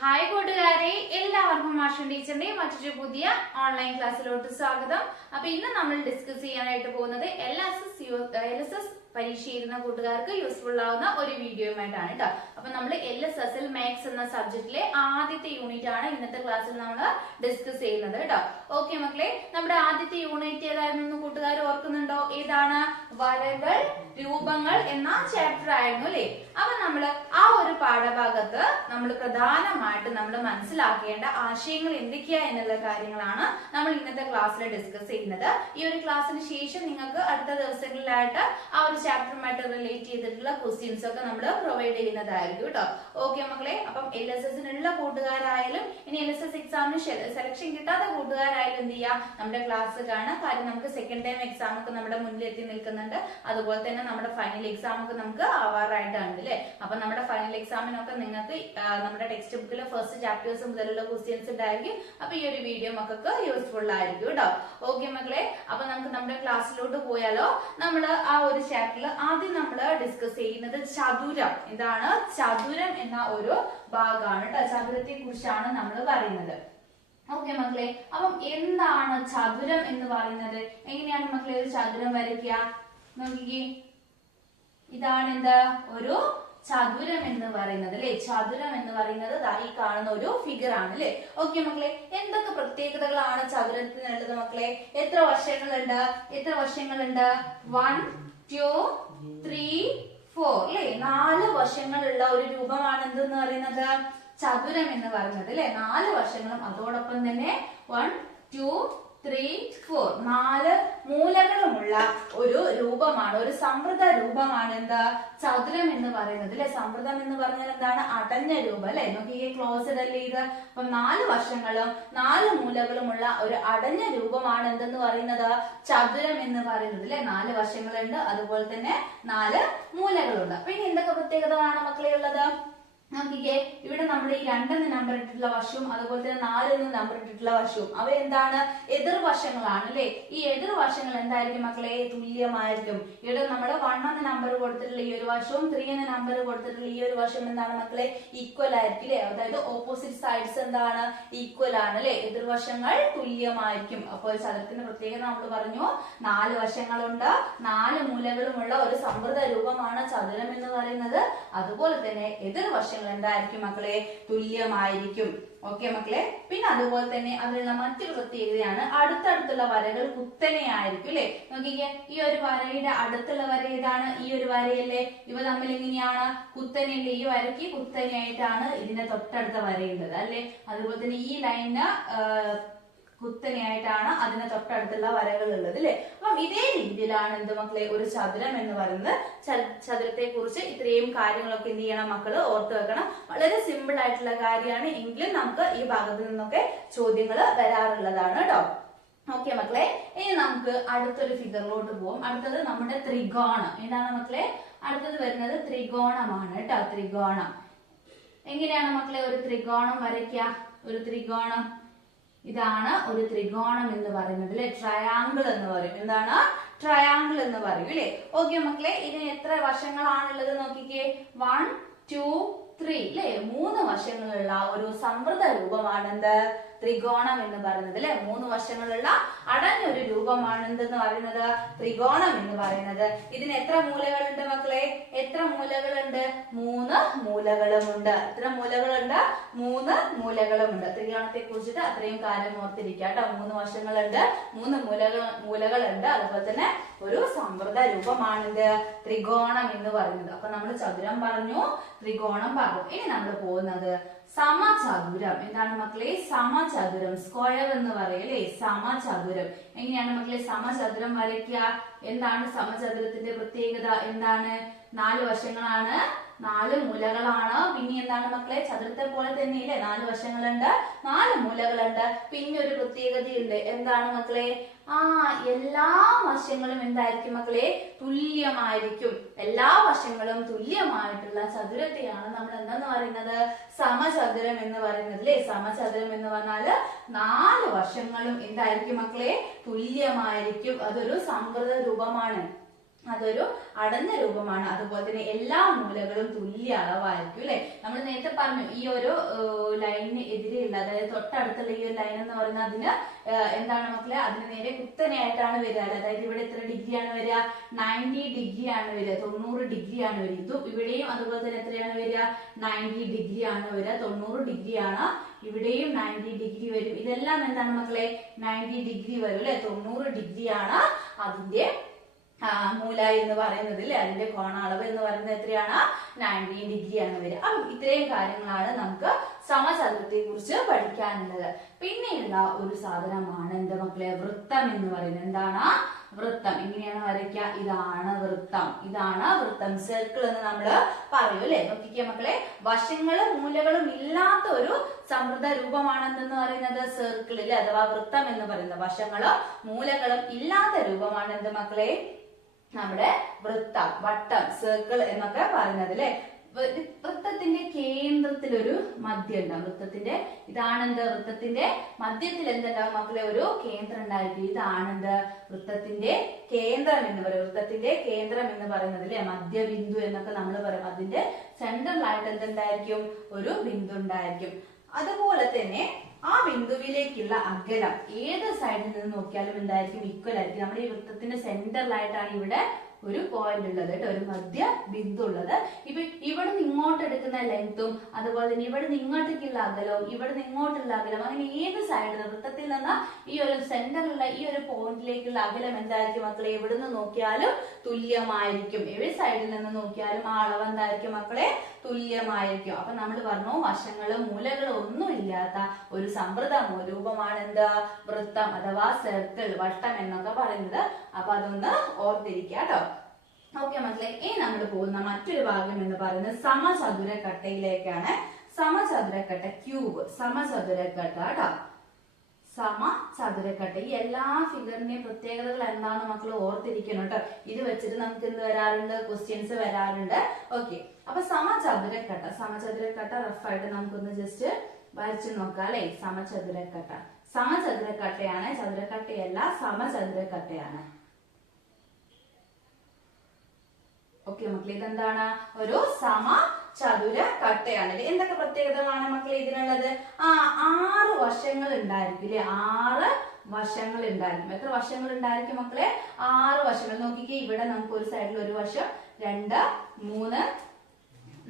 Hi കൂട്ടുകാരെ, എല്ലാവർക്കും മാഷൻ ടീച്ചറിന്റെ മറ്റൊരു പുതിയ ഓൺലൈൻ ക്ലാസ്സിലോട്ട് സ്വാഗതം. അപ്പൊ ഇന്ന് നമ്മൾ ഡിസ്കസ് ചെയ്യാനായിട്ട് പോകുന്നത് LSS പരീക്ഷ എഴുതുന്ന കൂട്ടുകാർക്ക് യൂസ്ഫുൾ ആവുന്ന ഒരു വീഡിയോയുമായിട്ടാണ് കേട്ടോ. അപ്പൊ നമ്മൾ LSSൽ മാത്സ് എന്ന സബ്ജക്റ്റിലെ ആദ്യത്തെ യൂണിറ്റ് ആണ് ഇന്നത്തെ ക്ലാസ്സിൽ നമ്മൾ ഡിസ്കസ് ചെയ്യുന്നത് കേട്ടോ. ഓക്കെ മക്കളെ, നമ്മുടെ ആദ്യത്തെ യൂണിറ്റ് ഏതായിരുന്നു കൂട്ടുകാർ ഓർക്കുന്നുണ്ടോ? ഏതാണ്? വരകൾ, രൂപങ്ങൾ എന്ന ചാപ്റ്റർ ആയിരുന്നു അല്ലെ. അപ്പൊ നമ്മള് ആ ഒരു പാഠഭാഗത്ത് നമ്മൾ പ്രധാനമായിട്ട് നമ്മൾ മനസ്സിലാക്കേണ്ട ആശയങ്ങൾ എന്തൊക്കെയാ എന്നുള്ള കാര്യങ്ങളാണ് നമ്മൾ ഇന്നത്തെ ക്ലാസ്സിൽ ഡിസ്കസ് ചെയ്യുന്നത്. ഈ ഒരു ക്ലാസ്സിന് ശേഷം നിങ്ങൾക്ക് അടുത്ത ദിവസങ്ങളിലായിട്ട് ആ ഒരു ചാപ്റ്ററുമായിട്ട് റിലേറ്റ് ചെയ്തിട്ടുള്ള ക്വസ്റ്റ്യൻസ് ഒക്കെ നമ്മൾ പ്രൊവൈഡ് ചെയ്യുന്നതായിരിക്കും കേട്ടോ. ഓക്കെ മക്കളെ, അപ്പം LSSനുള്ള കൂട്ടുകാരായാലും ഇനി LSS എക്സാമിന് സെലക്ഷൻ കിട്ടാത്ത കൂട്ടുകാരായാലും എന്ത് ചെയ്യാം, നമ്മുടെ ക്ലാസ് കാണാം. കാര്യം നമുക്ക് സെക്കൻഡ് ടൈം എക്സാം ഒക്കെ നമ്മുടെ മുന്നിൽ എത്തി നിൽക്കുന്നുണ്ട്. അതുപോലെ തന്നെ നമ്മുടെ ഫൈനൽ എക്സാം ഒക്കെ നമുക്ക് ആവാറായിട്ടാണ് അല്ലെ. അപ്പൊ നമ്മുടെ ഫൈനൽ എക്സാമിനൊക്കെ നിങ്ങൾക്ക് നമ്മുടെ ടെക്സ്റ്റ് ബുക്കിലെ ഫസ്റ്റ് ചാപ്റ്റേഴ്സ് മുതലുള്ള ക്വസ്റ്റ്യൻസ് ഉണ്ടായിരിക്കും. അപ്പൊ ഈ ഒരു വീഡിയോ മക്കൾക്ക് യൂസ്ഫുൾ ആയിരിക്കും കേട്ടോ. ഓക്കെ മക്കളെ, അപ്പൊ നമുക്ക് നമ്മുടെ ക്ലാസ്സിലോട്ട് പോയാലോ. നമ്മൾ ആ ഒരു ചാപ്റ്ററിൽ ആദ്യം നമ്മൾ ഡിസ്കസ് ചെയ്യുന്നത് ചതുരം. എന്താണ്? ചതുരം എന്ന ഒരു ഭാഗമാണ് കേട്ടോ. ചതുരത്തെ കുറിച്ചാണ് നമ്മൾ പറയുന്നത്. ഓക്കെ മക്കളെ, അപ്പം എന്താണ് ചതുരം എന്ന് പറയുന്നത്? എങ്ങനെയാണ് മക്കളെ ഒരു ചതുരം വരയ്ക്കുക? നോക്കിക്കേ, ഇതാണ് എന്താ ഒരു ചതുരം എന്ന് പറയുന്നത് അല്ലെ. ചതുരം എന്ന് പറയുന്നത് ഈ കാണുന്ന ഒരു ഫിഗർ ആണ് അല്ലെ. ഓക്കെ മക്കളെ, എന്തൊക്കെ പ്രത്യേകതകളാണ് ചതുരത്തിനുള്ളത് മക്കളെ? എത്ര വശങ്ങളുണ്ട്? 1 2 3 4 അല്ലെ. 4 വശങ്ങളുള്ള ഒരു രൂപമാണ് എന്തെന്ന് പറയുന്നത്? ചതുരം എന്ന് പറയുന്നത് അല്ലെ. 4 വശങ്ങളും അതോടൊപ്പം തന്നെ 1 2 3 4 4 മൂലകളുമുള്ള ഒരു രൂപമാണ്, ഒരു സമൃദ്ധ രൂപമാണ് എന്താ ചതുരം എന്ന് പറയുന്നത് അല്ലെ. സമൃദ്ധം എന്ന് പറഞ്ഞാൽ എന്താണ്? അടഞ്ഞ രൂപം അല്ലെ. നോക്കിയേ, ക്ലോസ്ഡ് അല്ലേ ഇത്. അപ്പൊ 4 വശങ്ങളും 4 മൂലകളുമുള്ള ഒരു അടഞ്ഞ രൂപമാണ് എന്തെന്ന് പറയുന്നത്? ചതുരം എന്ന് പറയുന്നത് അല്ലെ. 4 വശങ്ങളുണ്ട്, അതുപോലെ തന്നെ 4 മൂലകളുണ്ട്. അപ്പൊ ഇനി എന്തൊക്കെ പ്രത്യേകതകളാണ് മക്കളെ ഉള്ളത്? നോക്കിക്കേ, ഇവിടെ നമ്മൾ ഈ 2 നമ്പർ ഇട്ടിട്ടുള്ള വശവും അതുപോലെ തന്നെ 4 നമ്പർ ഇട്ടിട്ടുള്ള വശവും അവ എന്താണ്? എതിർവശങ്ങളാണ് അല്ലെ. ഈ എതിർവശങ്ങൾ എന്തായിരിക്കും മക്കളെ? തുല്യമായിരിക്കും. ഇവിടെ നമ്മൾ 1 നമ്പർ കൊടുത്തിട്ടുള്ള ഈ ഒരു വശവും 3 നമ്പർ കൊടുത്തിട്ടുള്ള ഈ ഒരു വശം എന്താണ് മക്കളെ? ഈക്വൽ ആയിരിക്കും അല്ലെ. അതായത് ഓപ്പോസിറ്റ് സൈഡ്സ് എന്താണ്? ഈക്വൽ ആണ് അല്ലെ. എതിർവശങ്ങൾ തുല്യമായിരിക്കും. അപ്പോൾ ചതുരത്തിന്റെ പ്രത്യേകത നമ്മൾ പറഞ്ഞു, 4 വശങ്ങളുണ്ട്, 4 മൂലകളുമുള്ള ഒരു സമൃദ്ധ രൂപമാണ് ചതുരം എന്ന് പറയുന്നത്. അതുപോലെ തന്നെ എതിർവശങ്ങൾ എന്തായിരിക്കും മക്കളെ? തുല്യമായിരിക്കും. ഓക്കെ മക്കളെ, പിന്നെ അതുപോലെ തന്നെ അതിലുള്ള മറ്റൊരു പ്രത്യേകതയാണ് അടുത്തടുത്തുള്ള വരകൾ കുത്തനെ ആയിരിക്കും അല്ലെ. നോക്കിക്കേ, ഈ ഒരു വരയുടെ അടുത്തുള്ള വര ഏതാണ്? ഈ ഒരു വരയല്ലേ. ഇവ തമ്മിൽ എങ്ങനെയാണ്? കുത്തനെയല്ലേ. ഈ വരയ്ക്ക് കുത്തനെയായിട്ടാണ് ഇതിന്റെ തൊട്ടടുത്ത വരയുള്ളത് അല്ലെ. അതുപോലെ തന്നെ ഈ ലൈന് കുത്തനെയായിട്ടാണ് അതിന് തൊട്ടടുത്തുള്ള വരകൾ ഉള്ളത് അല്ലെ. അപ്പം ഇതേ രീതിയിലാണ് എന്ത് മക്കളെ ഒരു ചതുരം എന്ന് പറയുന്നത്. ചതുരത്തെ കുറിച്ച് ഇത്രയും കാര്യങ്ങളൊക്കെ എന്ത് ചെയ്യണം മക്കള്? ഓർത്തു വെക്കണം. വളരെ സിമ്പിൾ ആയിട്ടുള്ള കാര്യമാണ്, എങ്കിലും നമുക്ക് ഈ ഭാഗത്ത് നിന്നൊക്കെ ചോദ്യങ്ങൾ വരാറുള്ളതാണ് കേട്ടോ. ഓക്കെ മക്കളെ, ഇനി നമുക്ക് അടുത്തൊരു ഫിഗറിലോട്ട് പോകും. അടുത്തത് നമ്മുടെ ത്രികോണം. എന്താണ് മക്കളെ? അടുത്തത് വരുന്നത് ത്രികോണമാണ് കേട്ടോ. ത്രികോണം എങ്ങനെയാണ് മക്കളെ ഒരു ത്രികോണം വരയ്ക്കുക? ഒരു ത്രികോണം ഇതാണ് ഒരു ത്രികോണം എന്ന് പറയുന്നത് അല്ലെ. ട്രയാങ്കിൾ എന്ന് പറയും. എന്താണ്? ട്രയാങ്കിൾ എന്ന് പറയും അല്ലെ. ഓക്കെ മക്കളെ, ഇതിന് എത്ര വശങ്ങളാണുള്ളത് നോക്കിക്കേ. 1 2 3 അല്ലെ. 3 വശങ്ങളുള്ള ഒരു സമൃദ്ധ രൂപമാണ് എന്ത്? ത്രികോണം എന്ന് പറയുന്നത് അല്ലെ. 3 വശങ്ങളുള്ള അടഞ്ഞൊരു രൂപമാണ് എന്തെന്ന് പറയുന്നത്? ത്രികോണം എന്ന് പറയുന്നത്. ഇതിന് എത്ര മൂലകളുണ്ട് മക്കളെ? എത്ര മൂലകളുണ്ട്? 3 മൂലകളുമുണ്ട്. എത്ര മൂലകളുണ്ട്? 3 മൂലകളുമുണ്ട്. ത്രികോണത്തെ കുറിച്ചിട്ട് അത്രയും കാര്യം ഓർത്തിരിക്കുക കേട്ടോ. 3 വശങ്ങളുണ്ട്, 3 മൂലകളുണ്ട്, അതുപോലെ തന്നെ ഒരു സമൃദ്ധ രൂപമാണിത് ത്രികോണം എന്ന് പറയുന്നത്. അപ്പൊ നമ്മൾ ചതുരം പറഞ്ഞു, ത്രികോണം പറഞ്ഞു. ഇനി നമ്മൾ പോകുന്നത് സമചതുരം. എന്താണ് മക്കളെ? സമചതുരം. സ്ക്വയർ എന്ന് പറയും അല്ലെ. സമചതുരം എങ്ങനെയാണ് മക്കളെ സമചതുരം വരയ്ക്കുക? എന്താണ് സമചതുരത്തിന്റെ പ്രത്യേകത? എന്താണ്? 4 വശങ്ങളാണ്, 4 മൂലകളാണ്. പിന്നെ എന്താണ് മക്കളെ? ചതുരത്തെ പോലെ തന്നെയില്ലേ, 4 വശങ്ങളുണ്ട്, 4 മൂലകളുണ്ട്. പിന്നെ ഒരു പ്രത്യേകതയുണ്ട്. എന്താണ് മക്കളെ? എല്ലാ വശങ്ങളും എന്തായിരിക്കും മക്കളെ? തുല്യമായിരിക്കും. എല്ലാ വശങ്ങളും തുല്യമായിട്ടുള്ള ചതുരത്തെയാണ് നമ്മൾ എന്താന്ന് പറയുന്നത്? സമചതുരം എന്ന് പറയുന്നത് അല്ലെ. സമചതുരം എന്ന് പറഞ്ഞാല് 4 വശങ്ങളും എന്തായിരിക്കും മക്കളെ? തുല്യമായിരിക്കും. അതൊരു സമൃദ്ധ രൂപമാണ്. അതൊരു അടഞ്ഞ രൂപമാണ്. അതുപോലെ തന്നെ എല്ലാ മൂലകളും തുല്യ അളവായിരിക്കും അല്ലെ. നമ്മൾ നേരത്തെ പറഞ്ഞു ഈ ഒരു ലൈനിന് എതിരെയുള്ള, അതായത് തൊട്ടടുത്തുള്ള ഈ ഒരു ലൈൻ എന്ന് പറയുന്നത് അതിന് എന്താണ് മക്കളെ, അതിന് നേരെ കുത്തനെയായിട്ടാണ് വരിക. അതായത് ഇവിടെ എത്ര ഡിഗ്രിയാണ് വരിക? 90 ഡിഗ്രി ആണ് വരിക, 90 ഡിഗ്രി ആണ് വരിക. ഇതും ഇവിടെയും അതുപോലെ തന്നെ എത്രയാണ് വരിക? 90 ഡിഗ്രി ആണ് വരിക, 90 ഡിഗ്രിയാണ്. ഇവിടെയും 90 ഡിഗ്രി വരും. ഇതെല്ലാം എന്താണ് മക്കളെ? 90 ഡിഗ്രി വരും അല്ലെ. 90 ഡിഗ്രിയാണ് അതിന്റെ മൂല എന്ന് പറയുന്നത് അല്ലെ. അതിന്റെ കോണളവ് എന്ന് പറയുന്നത് എത്രയാണ്? 90 ഡിഗ്രി ആണ് വരിക. അപ്പൊ ഇത്രയും കാര്യങ്ങളാണ് നമുക്ക് സമചതുരത്തെ കുറിച്ച് പഠിക്കാനുള്ളത്. പിന്നെയുള്ള ഒരു സാധനമാണ് എന്താ മക്കളെ? വൃത്തം എന്ന് പറയുന്നത്. എന്താണ് വൃത്തം? എങ്ങനെയാണ് വരയ്ക്കുക? ഇതാണ് വൃത്തം, ഇതാണ് വൃത്തം. സർക്കിൾ എന്ന് നമ്മൾ പറയൂ അല്ലെ. നോക്കിക്കേ മക്കളെ, വശങ്ങളും മൂലകളും ഇല്ലാത്ത ഒരു സമൃദ്ധ രൂപമാണ് എന്തെന്ന് പറയുന്നത്? സർക്കിൾ അല്ലെ, അഥവാ വൃത്തം എന്ന് പറയുന്നത്. വശങ്ങളും മൂലകളും ഇല്ലാത്ത രൂപമാണ് എന്ത് മക്കളെ? നമ്മുടെ വൃത്തം, വട്ടം, സർക്കിൾ എന്നൊക്കെ പറയുന്നത് അല്ലെ. വൃത്തത്തിന്റെ കേന്ദ്രത്തിൽ ഒരു മധ്യം ഉണ്ടാവും. വൃത്തത്തിന്റെ ഇതാണെന്ത്? വൃത്തത്തിന്റെ മധ്യത്തിൽ എന്തുണ്ടാവും മക്കളെ? ഒരു കേന്ദ്രം ഉണ്ടായിരിക്കും. ഇതാണെന്ത്? വൃത്തത്തിന്റെ കേന്ദ്രം എന്ന് പറയും. വൃത്തത്തിന്റെ കേന്ദ്രം എന്ന് പറയുന്നത് അല്ലെ, മധ്യബിന്ദു എന്നൊക്കെ നമ്മൾ പറയും. അതിന്റെ സെൻട്രലായിട്ട് എന്തുണ്ടായിരിക്കും? ഒരു ബിന്ദു ഉണ്ടായിരിക്കും. അതുപോലെ തന്നെ ആ ബിന്ദുവിലേക്കുള്ള അകലം ഏത് സൈഡിൽ നിന്ന് നോക്കിയാലും എന്തായിരിക്കും? ഈക്വൽ ആയിരിക്കും. നമ്മുടെ ഈ വൃത്തത്തിന്റെ സെന്ററിലായിട്ടാണ് ഇവിടെ ഒരു പോയിന്റ് ഉള്ളത് കേട്ടോ, ഒരു മധ്യ ബിന്ദു ഉള്ളത്. ഇപ്പൊ ഇവിടെ നിന്ന് ഇങ്ങോട്ട് എടുക്കുന്ന ലെങ്ത്തും അതുപോലെ തന്നെ ഇവിടെ നിന്ന് ഇങ്ങോട്ടേക്കുള്ള അകലവും ഇവിടെ നിന്ന് ഇങ്ങോട്ടുള്ള അകലം, അങ്ങനെ ഏത് സൈഡിൽ വൃത്തത്തിൽ നിന്ന് ഈ ഒരു സെന്ററിലുള്ള ഈ ഒരു പോയിന്റിലേക്കുള്ള അകലം എന്തായിരിക്കും മക്കളെ? എവിടുന്ന് നോക്കിയാലും തുല്യമായിരിക്കും. ഏത് സൈഡിൽ നിന്ന് നോക്കിയാലും ആ അളവ് എന്തായിരിക്കും മക്കളെ? തുല്യമായിരിക്കും. അപ്പൊ നമ്മൾ പറഞ്ഞു വശങ്ങളും മൂലകളും ഒന്നും ഇല്ലാത്ത ഒരു സമൃദ്ധ രൂപമാണ് എന്താ? വൃത്തം അഥവാ സർക്കിൾ, വട്ടം എന്നൊക്കെ പറയുന്നത്. അപ്പൊ അതൊന്ന് ഓർത്തിരിക്കുക കേട്ടോ. ഓക്കെ മക്കളെ, ഇനി നമ്മൾ പോകുന്ന മറ്റൊരു ഭാഗം എന്ന് പറയുന്നത് സമചതുരക്കട്ടയിലേക്കാണ്. സമചതുരക്കട്ട, ക്യൂബ്, സമചതുരക്കട്ട കേട്ടോ. സമചതുരക്കട്ട. ഈ എല്ലാ ഫിഗറിന്റെയും പ്രത്യേകതകൾ എന്താണെന്ന് മക്കൾ ഓർത്തിരിക്കണം കേട്ടോ. ഇത് വെച്ചിട്ട് നമുക്ക് എന്ത് വരാറുണ്ട്? ക്വസ്റ്റ്യൻസ് വരാറുണ്ട്. ഓക്കെ, അപ്പൊ സമചതുരക്കട്ട, സമചതുരക്കട്ട റഫായിട്ട് നമുക്കൊന്ന് ജസ്റ്റ് വരച്ചു നോക്കാം അല്ലെ. സമചതുരക്കട്ട, സമചതുരക്കട്ടയാണ്, ചതുരക്കട്ടയല്ല, സമചതുരക്കട്ടയാണ്. ഓക്കെ മക്കളെ, ഇതെന്താണ്? ഒരു സമചതുരക്കട്ടയാണ്. എന്തൊക്കെ പ്രത്യേകതകളാണ് മക്കളെ ഇതിനുള്ളത്? 6 വശങ്ങൾ ഉണ്ടായിരിക്കും അല്ലെ. 6 വശങ്ങൾ ഉണ്ടായിരിക്കും. എത്ര വശങ്ങൾ ഉണ്ടായിരിക്കും മക്കളെ? 6 വശങ്ങൾ. നോക്കിക്കേ, ഇവിടെ നമുക്ക് ഒരു സൈഡിൽ ഒരു വശം, 2, 3,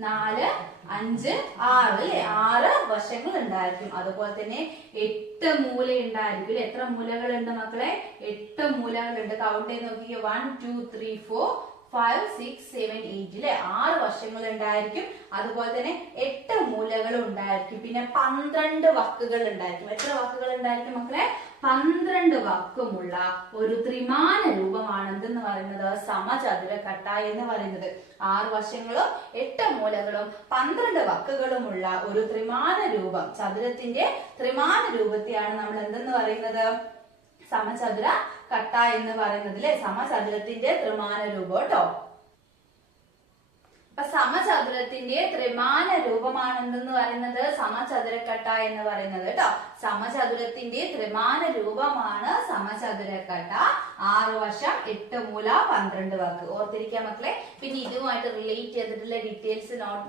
4, 5, 6 അല്ലെ. 6 വശങ്ങൾ ഉണ്ടായിരിക്കും. അതുപോലെ തന്നെ 8 മൂല ഉണ്ടായിരിക്കും. എത്ര മൂലകളുണ്ട് മക്കളെ? 8 മൂലകളുണ്ട്. കൗണ്ട് ചെയ്ത് നോക്കിക്കേ, 1 2 3 4 5 6 7 8 അല്ലെ. 6 വശങ്ങൾ ഉണ്ടായിരിക്കും. അതുപോലെ തന്നെ 8 മൂലകളും ഉണ്ടായിരിക്കും. പിന്നെ 12 വക്കുകൾ ഉണ്ടായിരിക്കും. എത്ര വക്കുകൾ ഉണ്ടായിരിക്കും മക്കളെ? 12 വക്കുമുള്ള ഒരു ത്രിമാന രൂപമാണ് എന്തെന്ന് പറയുന്നത്? സമചതുരക്കട്ട എന്ന് പറയുന്നത്. 6 വശങ്ങളും 8 മൂലകളും 12 വക്കുകളുമുള്ള ഒരു ത്രിമാന രൂപം, ചതുരത്തിന്റെ ത്രിമാന രൂപത്തെയാണ് നമ്മൾ എന്തെന്ന് പറയുന്നത്? സമചതുര കട്ട എന്ന് പറയുന്നത് അല്ലെ. സമചതുരത്തിന്റെ ത്രിമാന രൂപം കേട്ടോ. അപ്പൊ സമചതുരത്തിന്റെ ത്രിമാന രൂപമാണ് എന്തെന്ന് പറയുന്നത്? സമചതുരക്കട്ട എന്ന് പറയുന്നത് കേട്ടോ. സമചതുരത്തിന്റെ ത്രിമാന രൂപമാണ് സമചതുരക്കട്ട. 6 വശം, 8 മൂല, 12 വാക്ക്. ഓർത്തിരിക്കാൻ മക്കളെ. പിന്നെ ഇതുമായിട്ട് റിലേറ്റ് ചെയ്തിട്ടുള്ള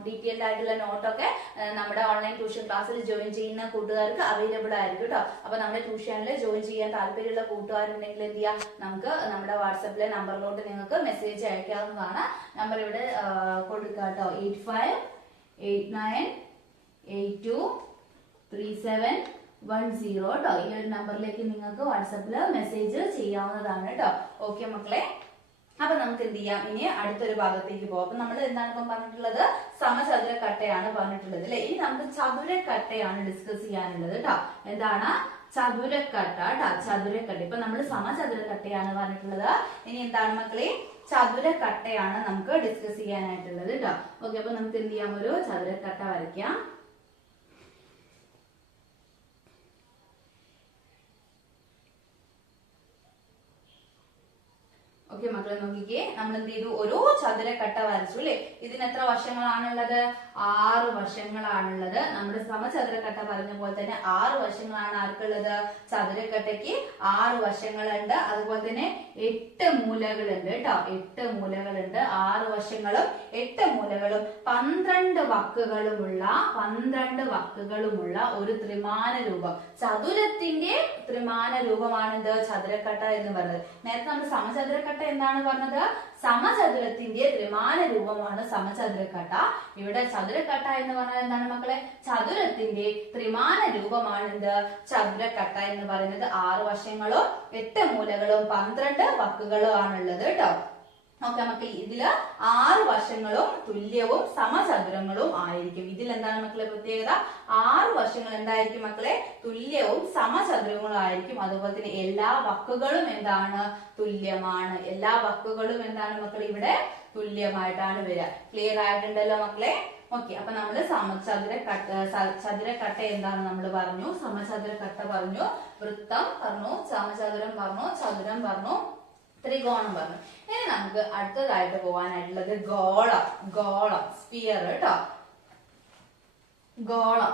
ഡീറ്റെയിൽഡ് ആയിട്ടുള്ള നോട്ടൊക്കെ നമ്മുടെ ഓൺലൈൻ ട്യൂഷൻ ക്ലാസ്സിൽ ജോയിൻ ചെയ്യുന്ന കൂട്ടുകാർക്ക് അവൈലബിൾ ആയിരിക്കും കേട്ടോ. അപ്പൊ നമ്മുടെ ട്യൂഷനിൽ ജോയിൻ ചെയ്യാൻ താല്പര്യമുള്ള കൂട്ടുകാരുണ്ടെങ്കിൽ എന്ത് ചെയ്യാം, നമുക്ക് നമ്മുടെ വാട്സപ്പിലെ നമ്പറിലോട്ട് നിങ്ങൾക്ക് മെസ്സേജ് അയക്കാവുന്നതാണ്. നമ്പർ ഇവിടെ കൊടുക്കാം കേട്ടോ. 8589823710 കേട്ടോ. ഈ ഒരു നമ്പറിലേക്ക് നിങ്ങൾക്ക് വാട്സപ്പിൽ മെസ്സേജ് ചെയ്യാവുന്നതാണ് കേട്ടോ. ഓക്കെ മക്കളെ, അപ്പൊ നമുക്ക് എന്ത് ചെയ്യാം, ഇനി അടുത്തൊരു ഭാഗത്തേക്ക് പോകാം. അപ്പൊ നമ്മൾ എന്താണ് ഇപ്പം പറഞ്ഞിട്ടുള്ളത്? സമചതുരക്കട്ടയാണ് പറഞ്ഞിട്ടുള്ളത് അല്ലെ. ഇനി നമുക്ക് ചതുരക്കട്ടയാണ് ഡിസ്കസ് ചെയ്യാനുള്ളത് കേട്ടോ. എന്താണ്? ചതുരക്കട്ട കേട്ടോ. ചതുരക്കട്ട. ഇപ്പൊ നമ്മൾ സമചതുരക്കട്ടയാണ് പറഞ്ഞിട്ടുള്ളത്. ഇനി എന്താണ് മക്കളെ? ചതുരക്കട്ടയാണ് നമുക്ക് ഡിസ്കസ് ചെയ്യാനായിട്ടുള്ളത് കേട്ടോ. ഓക്കെ, അപ്പൊ നമുക്ക് എന്ത് ചെയ്യാം, ഒരു ചതുരക്കട്ട വരയ്ക്കാം. ഓക്കെ മക്കളെ നോക്കിക്കേ, നമ്മൾ എന്ത് ചെയ്തു, ഓരോ ചതുരക്കട്ട വരച്ചു അല്ലെ. ഇതിന് എത്ര വശങ്ങളാണുള്ളത്? 6 വശങ്ങളാണുള്ളത്. നമ്മുടെ സമചതുരക്കട്ട പറഞ്ഞ പോലെ തന്നെ 6 വശങ്ങളാണ് ആർക്കുള്ളത്? ചതുരക്കട്ടയ്ക്ക് 6 വശങ്ങളുണ്ട്. അതുപോലെ തന്നെ 8 മൂലകളുണ്ട് കേട്ടോ. 8 മൂലകളുണ്ട്. 6 വശങ്ങളും 8 മൂലകളും 12 വക്കുകളുമുള്ള ഒരു ത്രിമാന രൂപം. ചതുരത്തിന്റെ ത്രിമാന രൂപമാണ് എന്ത്? ചതുരക്കട്ട എന്ന് പറയുന്നത്. നേരത്തെ നമ്മൾ സമചതുരക്കട്ട എന്താണ് പറഞ്ഞത്? സമചതുരത്തിന്റെ ത്രിമാന രൂപമാണ് സമചതുരക്കട്ട. ഇവിടെ ചതുരക്കട്ട എന്ന് പറഞ്ഞാൽ എന്താണ് മക്കളെ? ചതുരത്തിന്റെ ത്രിമാന രൂപമാണ് എന്ത്? ചതുരക്കട്ട എന്ന് പറയുന്നത്. 6 വശങ്ങളും 8 മൂലകളും 12 വക്കുകളും ആണുള്ളത് കേട്ടോ. ഓക്കെ മക്കളെ, ഇതില് 6 വശങ്ങളും തുല്യവും സമചതുരങ്ങളും ആയിരിക്കും. ഇതിൽ എന്താണ് മക്കളെ പ്രത്യേകത? 6 വശങ്ങൾ എന്തായിരിക്കും മക്കളെ? തുല്യവും സമചതുരങ്ങളും ആയിരിക്കും. അതുപോലെ തന്നെ എല്ലാ വക്കുകളും എന്താണ്? തുല്യമാണ്. എല്ലാ വക്കുകളും എന്താണ് മക്കളെ? ഇവിടെ തുല്യമായിട്ടാണ് വരിക. ക്ലിയർ ആയിട്ടുണ്ടല്ലോ മക്കളെ? ഓക്കെ, അപ്പൊ നമ്മള് ചതുരക്കട്ട എന്താണ് നമ്മൾ പറഞ്ഞു. സമചതുരക്കട്ട പറഞ്ഞു, വൃത്തം പറഞ്ഞു, സമചതുരം പറഞ്ഞു, ചതുരം പറഞ്ഞു, ത്രികോണം പറഞ്ഞു. ഇനി നമുക്ക് അടുത്തതായിട്ട് പോകാനായിട്ടുള്ളത് ഗോളം സ്ഫിയർ കേട്ടോ. ഗോളം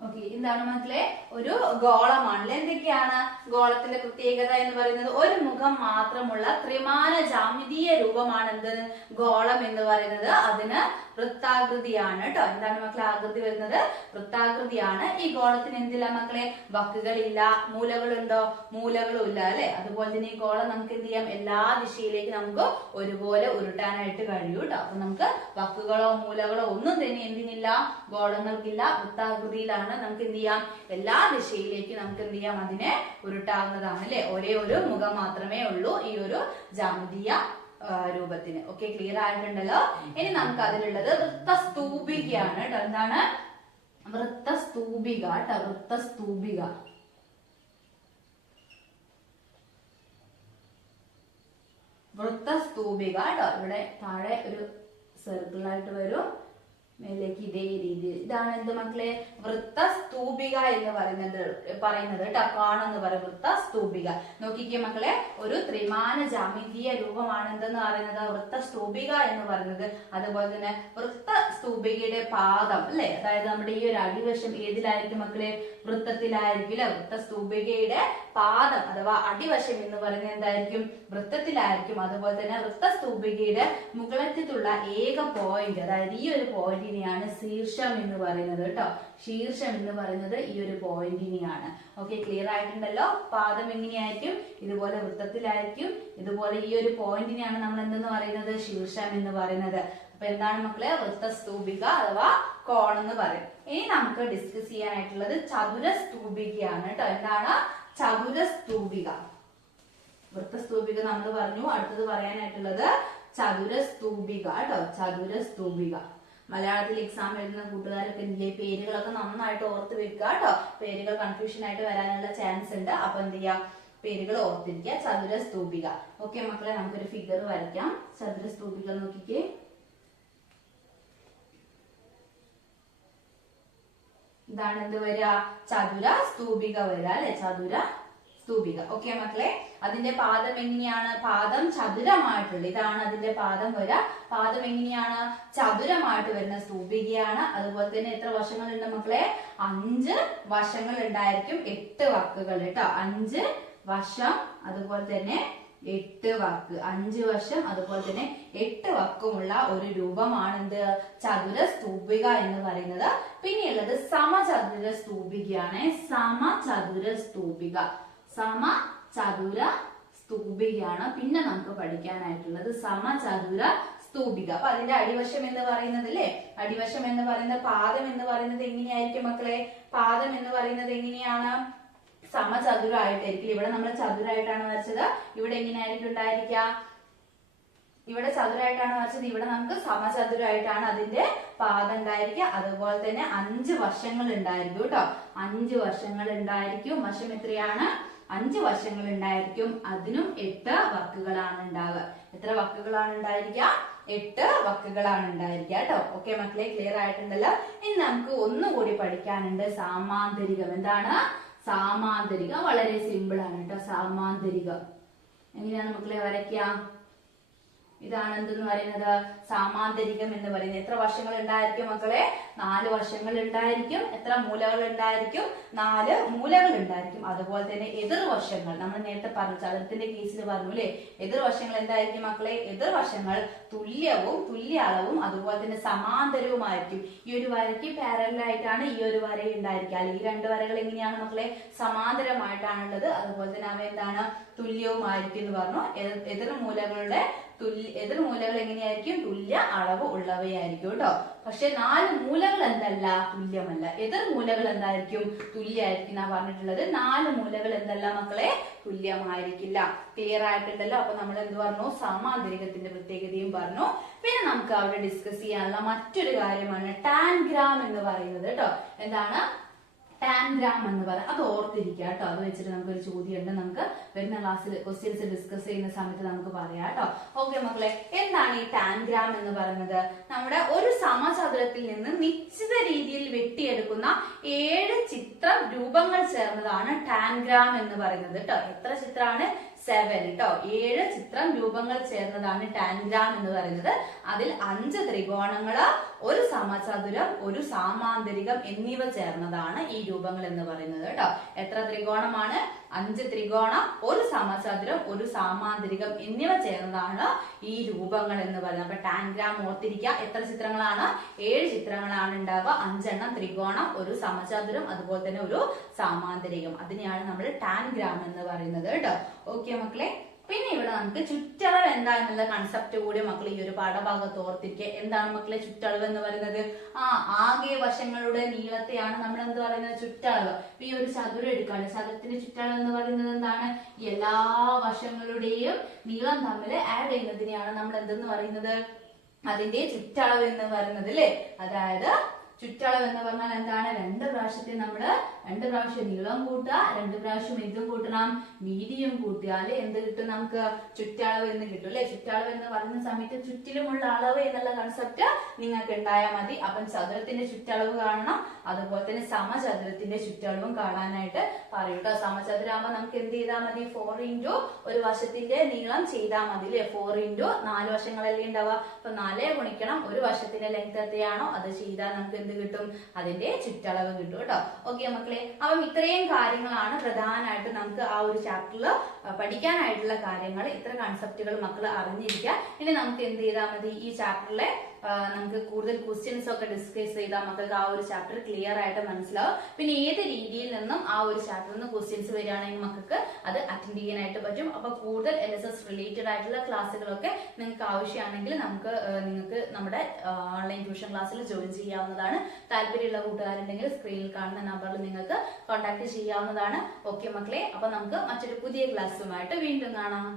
ഓക്കെ, എന്താണ് മക്കളെ? ഒരു ഗോളമാണല്ലേ. എന്തൊക്കെയാണ് ഗോളത്തിന്റെ പ്രത്യേകത എന്ന് പറയുന്നത്? ഒരു മുഖം മാത്രമുള്ള ത്രിമാന ജാമിതീയ രൂപമാണ് എന്ത്? ഗോളം എന്ന് പറയുന്നത്. അതിന് വൃത്താകൃതിയാണ് കേട്ടോ. എന്താണ് മക്കളെ ആകൃതി വരുന്നത്? വൃത്താകൃതിയാണ്. ഈ ഗോളത്തിന് എന്തില്ല മക്കളെ? വക്കുകളില്ല. മൂലകളുണ്ടോ? മൂലകളും ഇല്ല അല്ലെ. അതുപോലെ തന്നെ ഈ ഗോളം നമുക്ക് എന്ത് ചെയ്യാം? എല്ലാ ദിശയിലേക്ക് നമുക്ക് ഒരുപോലെ ഉരുട്ടാനായിട്ട് കഴിയും കേട്ടോ. അപ്പൊ നമുക്ക് വക്കുകളോ മൂലകളോ ഒന്നും തന്നെ എന്തിനില്ല? ഗോളങ്ങൾക്കില്ല. വൃത്താകൃതിയിലാണ്. നമുക്ക് എന്ത് ചെയ്യാം? എല്ലാ ദിശയിലേക്ക് നമുക്ക് എന്ത് ചെയ്യാം? അതിനെ ഉരുട്ടാവുന്നതാണ് അല്ലെ. ഒരേ ഒരു മുഖം മാത്രമേ ഉള്ളൂ ഈ ഒരു ജാമിതീയ രൂപത്തിന്. ഓക്കെ, ക്ലിയർ ആയിട്ടുണ്ടല്ലോ. ഇനി നമുക്ക് അതിലുള്ളത് വൃത്തസ്തൂപികയാണ് കേട്ടോ. എന്താണ്? വൃത്തസ്തൂപിക കേട്ടോ. വൃത്തസ്തൂപിക കേട്ടോ. ഇവിടെ താഴെ ഒരു സർക്കിളായിട്ട് വരും, മേലേക്ക് ഇതേ രീതിയിൽ. ഇതാണ് എന്ത് മക്കളെ? വൃത്തസ്തൂപിക എന്ന് പറയുന്നത് കേട്ടോ. കാണുന്ന പറയും വൃത്തസ്തൂപിക. നോക്കിക്കേ മക്കളെ, ഒരു ത്രിമാന ജാമിതീയ രൂപമാണ് എന്തെന്ന് പറയുന്നത്? വൃത്തസ്തൂപിക എന്ന് പറയുന്നത്. അതുപോലെ തന്നെ വൃത്തസ്തൂപികയുടെ പാദം അല്ലെ, അതായത് നമ്മുടെ ഈ ഒരു അടിവശം ഏതിലായിരിക്കും മക്കളെ? വൃത്തത്തിലായിരിക്കും അല്ലെ. വൃത്തസ്തൂപികയുടെ പാദം അഥവാ അടിവശം എന്ന് പറയുന്നത് എന്തായിരിക്കും? വൃത്തത്തിലായിരിക്കും. അതുപോലെ തന്നെ വൃത്തസ്തൂപികയുടെ മുകളറ്റത്തുള്ള ഏക പോയിന്റ്, അതായത് ഈ ഒരു പോയിന്റിനെയാണ് ശീർഷം എന്ന് പറയുന്നത് കേട്ടോ. ശീർഷം എന്ന് പറയുന്നത് ഈ ഒരു പോയിന്റിനെയാണ്. Okay, clear ആയിട്ടുണ്ടല്ലോ. പാദം എങ്ങനെയായിരിക്കും? ഇതുപോലെ വൃത്തത്തിലായിരിക്കും. ഇതുപോലെ ഈ ഒരു പോയിന്റിനെയാണ് നമ്മൾ എന്തെന്ന് പറയുന്നത്? ശീർഷം എന്ന് പറയുന്നത്. അപ്പൊ എന്താണ് മക്കളെ? വൃത്തസ്തൂപിക അഥവാ കോണെന്ന് പറയും. ഇനി നമുക്ക് ഡിസ്കസ് ചെയ്യാനായിട്ടുള്ളത് ചതുരസ്തൂപികയാണ് കേട്ടോ. എന്താണ്? ചതുരസ്തൂപിക. വൃത്തസ്തൂപിക നമ്മൾ പറഞ്ഞു. അടുത്തത് പറയാനായിട്ടുള്ളത് ചതുരസ്തൂപിക കേട്ടോ. ചതുരസ്തൂപിക. മലയാളത്തിൽ എക്സാം എഴുതുന്ന കൂട്ടുകാരൊക്കെ എന്തില്ലേ പേരുകളൊക്കെ നന്നായിട്ട് ഓർത്ത് വെക്കുക കേട്ടോ. പേരുകൾ കൺഫ്യൂഷൻ ആയിട്ട് വരാനുള്ള ചാൻസ് ഉണ്ട്. അപ്പൊ എന്ത് ചെയ്യാം? പേരുകൾ ഓർത്തിരിക്കുക. ചതുരസ്തൂപിക. ഓക്കെ മക്കളെ, നമുക്കൊരു ഫിഗർ വരയ്ക്കാം. ചതുരസ്തൂപിക നോക്കിക്കേ. ഇതാണ് എന്ത് വരിക? ചതുരസ്തൂപിക വരിക അല്ലെ. ചതുരസ്തൂപിക. ഓക്കെ മക്കളെ, അതിന്റെ പാദം എങ്ങനെയാണ്? പാദം ചതുരമായിട്ടുള്ള, ഇതാണ് അതിന്റെ പാദം വരിക. പാദം എങ്ങനെയാണ്? ചതുരമായിട്ട് വരുന്ന സ്തൂപികയാണ്. അതുപോലെ തന്നെ എത്ര വശങ്ങളുണ്ട് മക്കളെ? 5 വശങ്ങൾ ഉണ്ടായിരിക്കും. 8 വക്കുകൾ കേട്ടോ. 5 വശം അതുപോലെ തന്നെ 8 വക്ക്. 5 വശം അതുപോലെ തന്നെ 8 വക്കുമുള്ള ഒരു രൂപമാണ് എന്ത്? ചതുരസ്തൂപിക എന്ന് പറയുന്നത്. പിന്നെയുള്ളത് സമചതുരസ്തൂപികയാണ്. സമചതുരസ്തൂപികയാണ്. പിന്നെ നമുക്ക് പഠിക്കാനായിട്ടുള്ളത് സമചതുരസ്തൂപിക. അപ്പൊ അതിന്റെ അടിവശം എന്ന് പറയുന്നത് അല്ലേ, അടിവശം എന്ന് പറയുന്ന പാദം എന്ന് പറയുന്നത് എങ്ങനെയായിരിക്കും മക്കളെ? പാദം എന്ന് പറയുന്നത് എങ്ങനെയാണ്? സമചതുരമായിട്ടായിരിക്കും. ഇവിടെ നമ്മൾ ചതുരായിട്ടാണ് വരച്ചത്. ഇവിടെ എങ്ങനെയായിരിക്കും ഉണ്ടായിരിക്കുക? ഇവിടെ ചതുരായിട്ടാണ് വരച്ചത്. ഇവിടെ നമുക്ക് സമചതുരായിട്ടാണ് അതിന്റെ പാദം ഉണ്ടായിരിക്കുക. അതുപോലെ തന്നെ 5 വശങ്ങൾ ഉണ്ടായിരിക്കും കേട്ടോ. 5 വശങ്ങൾ ഉണ്ടായിരിക്കും. വശം എത്രയാണ്? 5 വശങ്ങൾ ഉണ്ടായിരിക്കും. അതിനും 8 വക്കുകളാണ് ഉണ്ടാവുക. എത്ര വക്കുകളാണ് ഉണ്ടായിരിക്കുക? 8 വക്കുകളാണ് ഉണ്ടായിരിക്കുക കേട്ടോ. ഓക്കെ മക്കളെ, ക്ലിയർ ആയിട്ടുണ്ടല്ലോ. ഇനി നമുക്ക് ഒന്നുകൂടി പഠിക്കാനുണ്ട്, സാമാന്തരികം. എന്താണ് സാമാന്തരികം? വളരെ സിമ്പിൾ ആണ് കേട്ടോ. സാമാന്തരികം എങ്ങനെയാണ് മക്കളെ വരയ്ക്കുക? ഇതാണ് എന്തെന്ന് പറയുന്നത്? സാമാന്തരികം എന്ന് പറയുന്നത്. എത്ര വശങ്ങൾ ഉണ്ടായിരിക്കും മക്കളെ? 4 വശങ്ങൾ ഉണ്ടായിരിക്കും. എത്ര മൂലകൾ ഉണ്ടായിരിക്കും? 4 മൂലകൾ ഉണ്ടായിരിക്കും. അതുപോലെ തന്നെ എതിർവശങ്ങൾ നമ്മൾ നേരത്തെ പറഞ്ഞു, ചതുരത്തിന്റെ കേസിൽ പറഞ്ഞു അല്ലെ, എതിർവശങ്ങൾ എന്തായിരിക്കും മക്കളെ? എതിർവശങ്ങൾ തുല്യവും തുല്യ അളവും അതുപോലെ തന്നെ സമാന്തരവുമായിരിക്കും. ഈ ഒരു വരയ്ക്ക് പാരലായിട്ടാണ് ഈ ഒരു വര ഉണ്ടായിരിക്കുക. അല്ലെങ്കിൽ 2 വരകൾ എങ്ങനെയാണ് മക്കളെ? സമാന്തരമായിട്ടാണുള്ളത്. അതുപോലെ തന്നെ അവ എന്താണ്? തുല്യവുമായിരിക്കും എന്ന് പറഞ്ഞു. എതിർമൂലകൾ എങ്ങനെയായിരിക്കും? തുല്യ അളവ് ഉള്ളവയായിരിക്കും കേട്ടോ. പക്ഷെ 4 മൂലകൾ എന്തല്ല? തുല്യമല്ല. എതിർമൂലകൾ എന്തായിരിക്കും? തുല്യമായിരിക്കും എന്നാ പറഞ്ഞിട്ടുള്ളത്. 4 മൂലകൾ എന്തല്ല മക്കളെ? തുല്യമായിരിക്കില്ല. ക്ലിയർ ആയിട്ടുണ്ടല്ലോ. അപ്പൊ നമ്മൾ എന്ത് പറഞ്ഞു? സാമാന്തരികത്തിന്റെ പ്രത്യേകതയും പറഞ്ഞു. പിന്നെ നമുക്ക് അവിടെ ഡിസ്കസ് ചെയ്യാനുള്ള മറ്റൊരു കാര്യമാണ് ടാൻഗ്രാം എന്ന് പറയുന്നത് കേട്ടോ. എന്താണ് ടാൻഗ്രാം എന്ന് പറയാം? അത് ഓർത്തിരിക്കുക കേട്ടോ. അത് വെച്ചിട്ട് നമുക്കൊരു ചോദ്യം ഉണ്ട്, നമുക്ക് വരുന്ന ക്ലാസ്സിൽ ക്വസ്റ്റ്യൻസ് ഡിസ്കസ് ചെയ്യുന്ന സമയത്ത് നമുക്ക് പറയാം കേട്ടോ. ഓക്കെ മക്കളെ, എന്താണ് ഈ ടാൻഗ്രാം എന്ന് പറയുന്നത്? നമ്മുടെ ഒരു സമചതുരത്തിൽ നിന്ന് നിശ്ചിത രീതിയിൽ വെട്ടിയെടുക്കുന്ന 7 ചിത്രം രൂപങ്ങൾ ചേർന്നതാണ് ടാൻഗ്രാം എന്ന് പറയുന്നത് കേട്ടോ. എത്ര ചിത്രമാണ്? 7 കേട്ടോ. 7 ചിത്രം രൂപങ്ങൾ ചേർന്നതാണ് ടാൻഗ്രാം എന്ന് പറയുന്നത്. അതിൽ 5 ത്രികോണങ്ങള്, ഒരു സമചതുരം, ഒരു സാമാന്തരികം എന്നിവ ചേർന്നതാണ് ഈ രൂപങ്ങൾ എന്ന് പറയുന്നത് കേട്ടോ. എത്ര ത്രികോണമാണ്? 5 ത്രികോണം, ഒരു സമചതുരം, ഒരു സാമാന്തരികം എന്നിവ ചേർന്നതാണ് ഈ രൂപങ്ങൾ എന്ന് പറയുന്നത്. അപ്പൊ ടാൻഗ്രാം ഓർത്തിരിക്കുക. എത്ര ചിത്രങ്ങളാണ്? 7 ചിത്രങ്ങളാണ് ഉണ്ടാവുക. 5 എണ്ണം ത്രികോണം, ഒരു സമചതുരം, അതുപോലെ തന്നെ ഒരു സാമാന്തരികം. അതിനെയാണ് നമ്മൾ ടാൻഗ്രാം എന്ന് പറയുന്നത് കേട്ടോ. ഓക്കെ മക്കളെ, പിന്നെ ഇവിടെ നമുക്ക് ചുറ്റളവ് എന്താണെന്നുള്ള കൺസെപ്റ്റ് കൂടി മക്കൾ ഈ ഒരു പാഠഭാഗത്ത് ഓർത്തിരിക്കുക. എന്താണ് മക്കളെ ചുറ്റളവ് എന്ന് പറയുന്നത്? ആകെ വശങ്ങളുടെ നീളത്തെയാണ് നമ്മൾ എന്ത് പറയുന്നത്? ചുറ്റളവ്. ഈ ഒരു ചതുരം എടുക്കുകയാണ്. ചതുരത്തിന്റെ ചുറ്റളവ് എന്ന് പറയുന്നത് എന്താണ്? എല്ലാ വശങ്ങളുടെയും നീളം തമ്മിൽ ആഡ് ചെയ്യുന്നതിനെയാണ് നമ്മൾ എന്തെന്ന് പറയുന്നത്? അതിന്റെ ചുറ്റളവ് എന്ന് പറയുന്നത് അല്ലെ. അതായത് ചുറ്റളവ് എന്ന് പറഞ്ഞാൽ എന്താണ്? 2 പ്രാവശ്യത്തെ നമ്മള് 2 പ്രാവശ്യം നീളം കൂട്ടുക, 2 പ്രാവശ്യം ഇതും കൂട്ടണം, വീതിയും കൂട്ടിയാൽ എന്ത് കിട്ടും? നമുക്ക് ചുറ്റളവ് എന്ന് കിട്ടും അല്ലെ. ചുറ്റളവ് എന്ന് പറയുന്ന സമയത്ത് ചുറ്റിലുമുള്ള അളവ് എന്നുള്ള കൺസെപ്റ്റ് നിങ്ങൾക്ക് ഉണ്ടായാൽ മതി. അപ്പം ചതുരത്തിന്റെ ചുറ്റളവ് കാണണം, അതുപോലെ തന്നെ സമചതുരത്തിന്റെ ചുറ്റളവും കാണാനായിട്ട് പറയൂട്ടോ. സമചതുരാകുമ്പോൾ നമുക്ക് എന്ത് ചെയ്താൽ മതി? 4 ഇൻറ്റു ഒരു വശത്തിന്റെ നീളം ചെയ്താൽ മതി അല്ലെ. 4 ഇൻറ്റു 4 വശങ്ങളല്ലേ ഉണ്ടാവുക. അപ്പൊ 4 ഗുണിക്കണം ഒരു വശത്തിന്റെ ലെങ്ത് എത്രയാണോ അത് ചെയ്താൽ നമുക്ക് എന്ത് കിട്ടും? അതിന്റെ ചുറ്റളവ് കിട്ടും കേട്ടോ. ഓക്കെ മക്കളെ, അപ്പം ഇത്രയും കാര്യങ്ങളാണ് പ്രധാനമായിട്ട് നമുക്ക് ആ ഒരു ചാപ്റ്ററിൽ പഠിക്കാനായിട്ടുള്ള കാര്യങ്ങൾ. ഇത്ര കൺസെപ്റ്റുകൾ മക്കൾ അറിഞ്ഞിരിക്കുക. ഇനി നമുക്ക് എന്ത് ചെയ്താൽ മതി? ഈ ചാപ്റ്ററിലെ നമുക്ക് കൂടുതൽ ക്വസ്റ്റ്യൻസ് ഒക്കെ ഡിസ്കസ് ചെയ്താൽ മക്കൾക്ക് ആ ഒരു ചാപ്റ്റർ ക്ലിയർ ആയിട്ട് മനസ്സിലാവും. പിന്നെ ഏത് രീതിയിൽ നിന്നും ആ ഒരു ചാപ്റ്ററിൽ നിന്ന് ക്വസ്റ്റ്യൻസ് വരികയാണെങ്കിൽ മക്കൾക്ക് അത് അറ്റൻഡ് ചെയ്യാനായിട്ട് പറ്റും. അപ്പൊ കൂടുതൽ LSS റിലേറ്റഡ് ആയിട്ടുള്ള ക്ലാസ്സുകളൊക്കെ നിങ്ങൾക്ക് ആവശ്യമാണെങ്കിൽ നിങ്ങൾക്ക് നമ്മുടെ ഓൺലൈൻ ട്യൂഷൻ ക്ലാസ്സിൽ ജോയിൻ ചെയ്യാവുന്നതാണ്. താല്പര്യമുള്ള കൂട്ടുകാരുണ്ടെങ്കിൽ സ്ക്രീനിൽ കാണുന്ന നമ്പറിൽ നിങ്ങൾക്ക് കോൺടാക്ട് ചെയ്യാവുന്നതാണ്. ഓക്കെ മക്കളെ, അപ്പൊ നമുക്ക് മറ്റൊരു പുതിയ ക്ലാസ്സുമായിട്ട് വീണ്ടും കാണാം.